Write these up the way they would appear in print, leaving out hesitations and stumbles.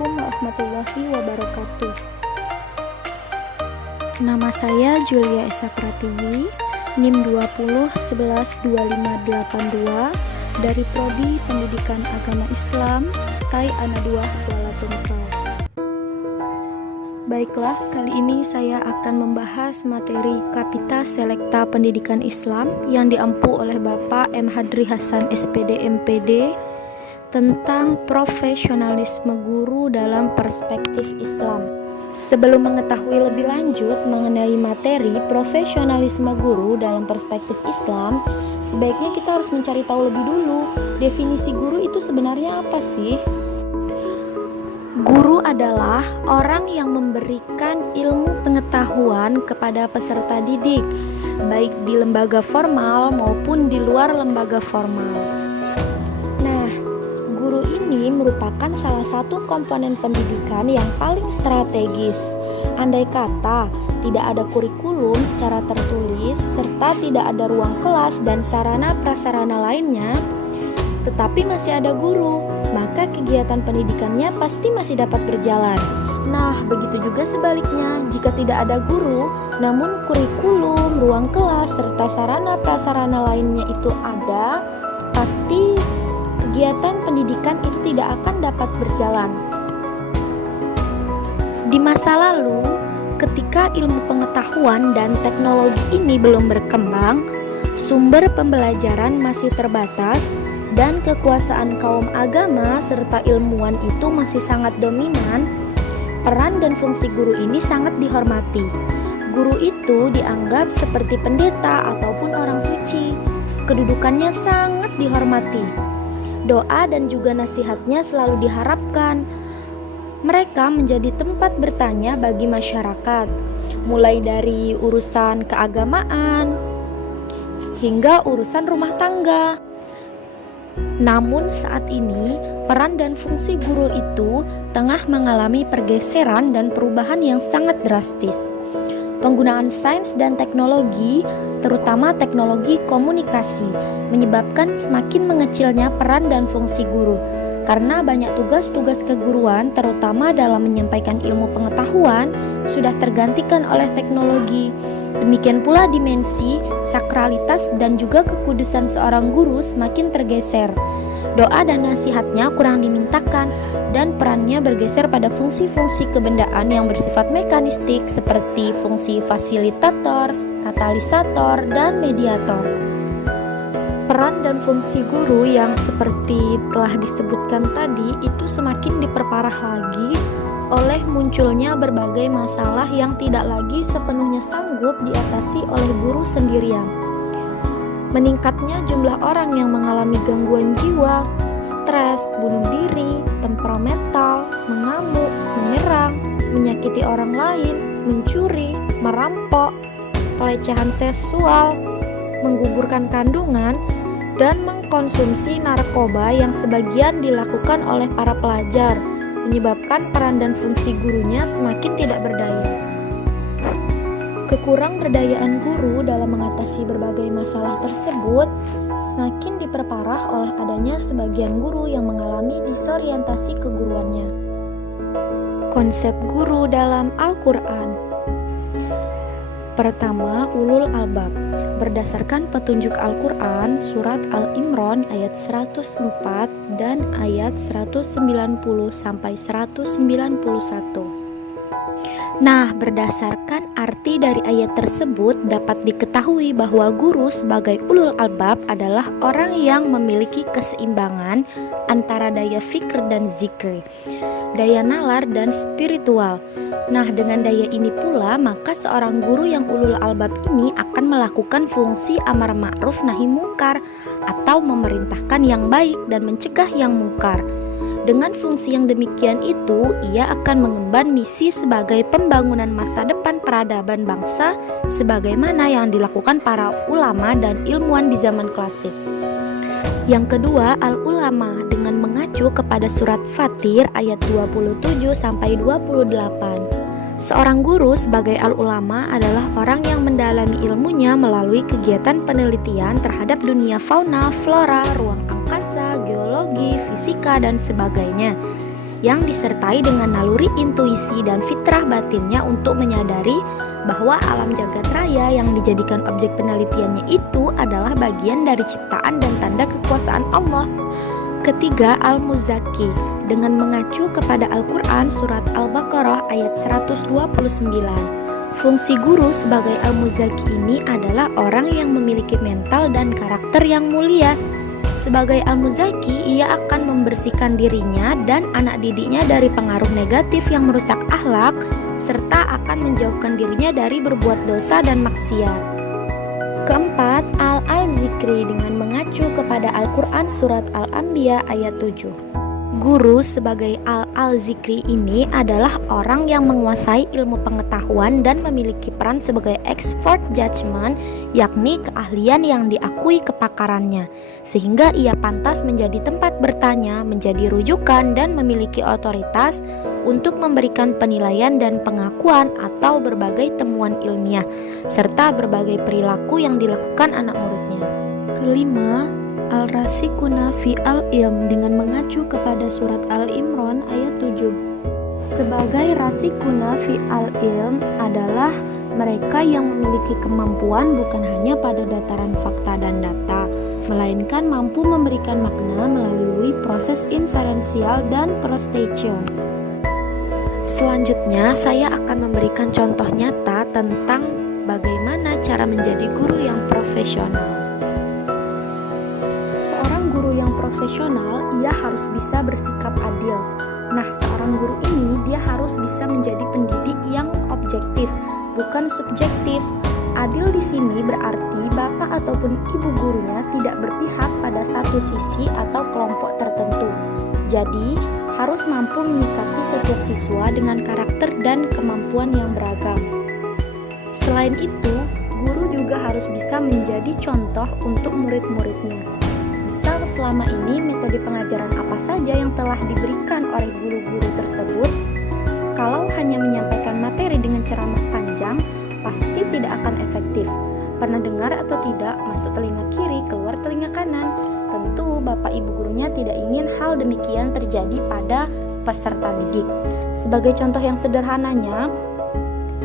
Assalamualaikum warahmatullahi wabarakatuh. Nama saya Julia Esa Pratiwi, NIM 20111258 dari Prodi Pendidikan Agama Islam, STAI ANA2 Kuala Tungkal. Baiklah, kali ini saya akan membahas materi Kapita Selekta Pendidikan Islam yang diampu oleh Bapak M. Hadri Hasan SPD MPD tentang profesionalisme guru dalam perspektif Islam. Sebelum mengetahui lebih lanjut mengenai materi profesionalisme guru dalam perspektif Islam, sebaiknya kita harus mencari tahu lebih dulu definisi guru itu sebenarnya apa sih? Guru adalah orang yang memberikan ilmu pengetahuan kepada peserta didik, baik di lembaga formal maupun di luar lembaga formal. Guru ini merupakan salah satu komponen pendidikan yang paling strategis. Andai kata tidak ada kurikulum secara tertulis serta tidak ada ruang kelas dan sarana-prasarana lainnya, tetapi masih ada guru, maka kegiatan pendidikannya pasti masih dapat berjalan. Nah, begitu juga sebaliknya, jika tidak ada guru, namun kurikulum, ruang kelas, serta sarana-prasarana lainnya itu ada, pasti kegiatan pendidikan itu tidak akan dapat berjalan. Di masa lalu, ketika ilmu pengetahuan dan teknologi ini belum berkembang, sumber pembelajaran masih terbatas, dan kekuasaan kaum agama serta ilmuwan itu masih sangat dominan, peran dan fungsi guru ini sangat dihormati. Guru itu dianggap seperti pendeta ataupun orang suci. Kedudukannya sangat dihormati. Doa dan juga nasihatnya selalu diharapkan. Mereka menjadi tempat bertanya bagi masyarakat, mulai dari urusan keagamaan hingga urusan rumah tangga. Namun saat ini, peran dan fungsi guru itu tengah mengalami pergeseran dan perubahan yang sangat drastis. Penggunaan sains dan teknologi, terutama teknologi komunikasi, menyebabkan semakin mengecilnya peran dan fungsi guru. Karena banyak tugas-tugas keguruan, terutama dalam menyampaikan ilmu pengetahuan, sudah tergantikan oleh teknologi. Demikian pula dimensi, sakralitas, dan juga kekudusan seorang guru semakin tergeser. Doa dan nasihatnya kurang dimintakan, dan perannya bergeser pada fungsi-fungsi kebendaan yang bersifat mekanistik seperti fungsi fasilitator, katalisator, dan mediator. Peran dan fungsi guru yang seperti telah disebutkan tadi itu semakin diperparah lagi oleh munculnya berbagai masalah yang tidak lagi sepenuhnya sanggup diatasi oleh guru sendirian. Meningkatnya jumlah orang yang mengalami gangguan jiwa, stres, bunuh diri, temperamental, mengamuk, menyerang, menyakiti orang lain, mencuri, merampok, pelecehan seksual, menggugurkan kandungan, dan mengkonsumsi narkoba yang sebagian dilakukan oleh para pelajar, menyebabkan peran dan fungsi gurunya semakin tidak berdaya. Kekurang-berdayaan guru dalam mengatasi berbagai masalah tersebut semakin diperparah oleh adanya sebagian guru yang mengalami disorientasi keguruannya. Konsep guru dalam Al-Quran. Pertama, ulul albab. Berdasarkan petunjuk Al-Quran, surat Al-Imran ayat 104 dan ayat 190 sampai 191. Nah, berdasarkan arti dari ayat tersebut dapat diketahui bahwa guru sebagai ulul albab adalah orang yang memiliki keseimbangan antara daya fikr dan zikri, daya nalar dan spiritual. Nah, dengan daya ini pula, maka seorang guru yang ulul albab ini akan melakukan fungsi amar ma'ruf nahi mungkar atau memerintahkan yang baik dan mencegah yang mungkar. Dengan fungsi yang demikian itu, ia akan mengemban misi sebagai pembangunan masa depan peradaban bangsa sebagaimana yang dilakukan para ulama dan ilmuwan di zaman klasik. Yang kedua, al-ulama dengan mengacu kepada surat Fatir ayat 27 sampai 28. Seorang guru sebagai al-ulama adalah orang yang mendalami ilmunya melalui kegiatan penelitian terhadap dunia fauna, flora, ruang angkasa, geologi, fisika, dan sebagainya. yang disertai dengan naluri intuisi dan fitrah batinnya untuk menyadari bahwa alam jagat raya yang dijadikan objek penelitiannya itu adalah bagian dari ciptaan dan tanda kekuasaan Allah. Ketiga, Al-Muzaki, dengan mengacu kepada Al-Quran surat Al-Baqarah ayat 129. Fungsi guru sebagai Al-Muzaki ini adalah orang yang memiliki mental dan karakter yang mulia. Sebagai Al-Muzaki, ia akan membersihkan dirinya dan anak didiknya dari pengaruh negatif yang merusak akhlak, serta akan menjauhkan dirinya dari berbuat dosa dan maksiat. Keempat, Al-Zikri, dengan mengacu kepada Al-Quran surat Al-Anbiya ayat 7. Guru sebagai Al-Zikri ini adalah orang yang menguasai ilmu pengetahuan dan memiliki peran sebagai expert judgment, yakni keahlian yang diakui kepakarannya, sehingga ia pantas menjadi tempat bertanya, menjadi rujukan, dan memiliki otoritas untuk memberikan penilaian dan pengakuan atau berbagai temuan ilmiah, serta berbagai perilaku yang dilakukan anak muridnya. Kelima, Al-Rasikuna fi al-ilm, dengan mengacu kepada surat Al-Imran ayat 7. Sebagai rasikuna fi al-ilm adalah mereka yang memiliki kemampuan bukan hanya pada dataran fakta dan data, melainkan mampu memberikan makna melalui proses inferensial dan prostation. Selanjutnya, saya akan memberikan contoh nyata tentang bagaimana cara menjadi guru yang profesional. Guru yang profesional, ia harus bisa bersikap adil. Nah, seorang guru ini dia harus bisa menjadi pendidik yang objektif, bukan subjektif. Adil di sini berarti bapak ataupun ibu gurunya tidak berpihak pada satu sisi atau kelompok tertentu. Jadi, harus mampu menyikapi setiap siswa dengan karakter dan kemampuan yang beragam. Selain itu, guru juga harus bisa menjadi contoh untuk murid-muridnya. Misal selama ini metode pengajaran apa saja yang telah diberikan oleh guru-guru tersebut, kalau hanya menyampaikan materi dengan ceramah panjang, pasti tidak akan efektif. Pernah dengar atau tidak, masuk telinga kiri, keluar telinga kanan. Tentu bapak ibu gurunya tidak ingin hal demikian terjadi pada peserta didik. Sebagai contoh yang sederhananya,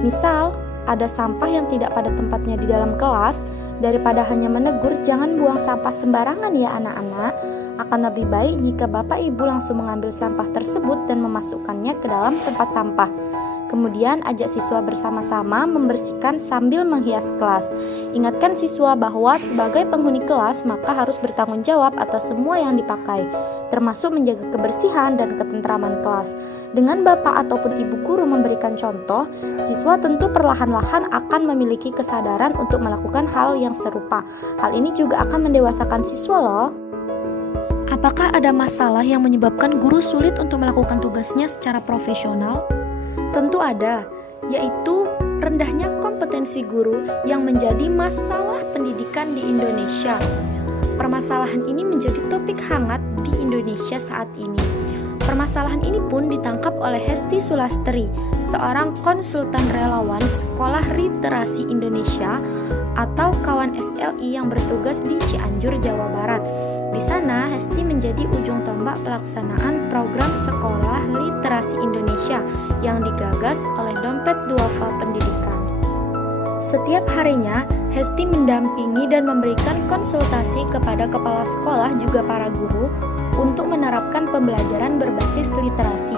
misal ada sampah yang tidak pada tempatnya di dalam kelas, daripada hanya menegur, jangan buang sampah sembarangan ya anak-anak. Akan lebih baik jika bapak ibu langsung mengambil sampah tersebut dan memasukkannya ke dalam tempat sampah. Kemudian ajak siswa bersama-sama membersihkan sambil menghias kelas. Ingatkan siswa bahwa sebagai penghuni kelas maka harus bertanggung jawab atas semua yang dipakai, termasuk menjaga kebersihan dan ketentraman kelas. Dengan bapak ataupun ibu guru memberikan contoh, siswa tentu perlahan-lahan akan memiliki kesadaran untuk melakukan hal yang serupa. Hal ini juga akan mendewasakan siswa loh. Apakah ada masalah yang menyebabkan guru sulit untuk melakukan tugasnya secara profesional? Tentu ada, yaitu rendahnya kompetensi guru yang menjadi masalah pendidikan di Indonesia. Permasalahan ini menjadi topik hangat di Indonesia saat ini. Permasalahan ini pun ditangkap oleh Hesti Sulastri, seorang konsultan relawan Sekolah Literasi Indonesia atau kawan SLI yang bertugas di Cianjur, Jawa Barat. Di sana, Hesti menjadi ujung tombak pelaksanaan program Sekolah Literasi Indonesia yang digagas oleh Dompet Duafa Pendidikan. Setiap harinya, Hesti mendampingi dan memberikan konsultasi kepada kepala sekolah juga para guru untuk menerapkan pembelajaran berbasis literasi.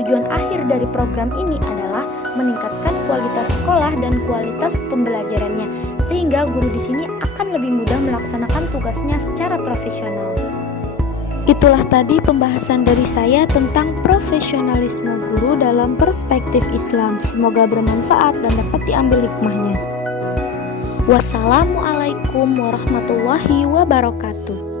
Tujuan akhir dari program ini adalah meningkatkan kualitas sekolah dan kualitas pembelajarannya, sehingga guru di sini akan lebih mudah melaksanakan tugasnya secara profesional. Itulah tadi pembahasan dari saya tentang profesionalisme guru dalam perspektif Islam. Semoga bermanfaat dan dapat diambil hikmahnya. Wassalamualaikum warahmatullahi wabarakatuh.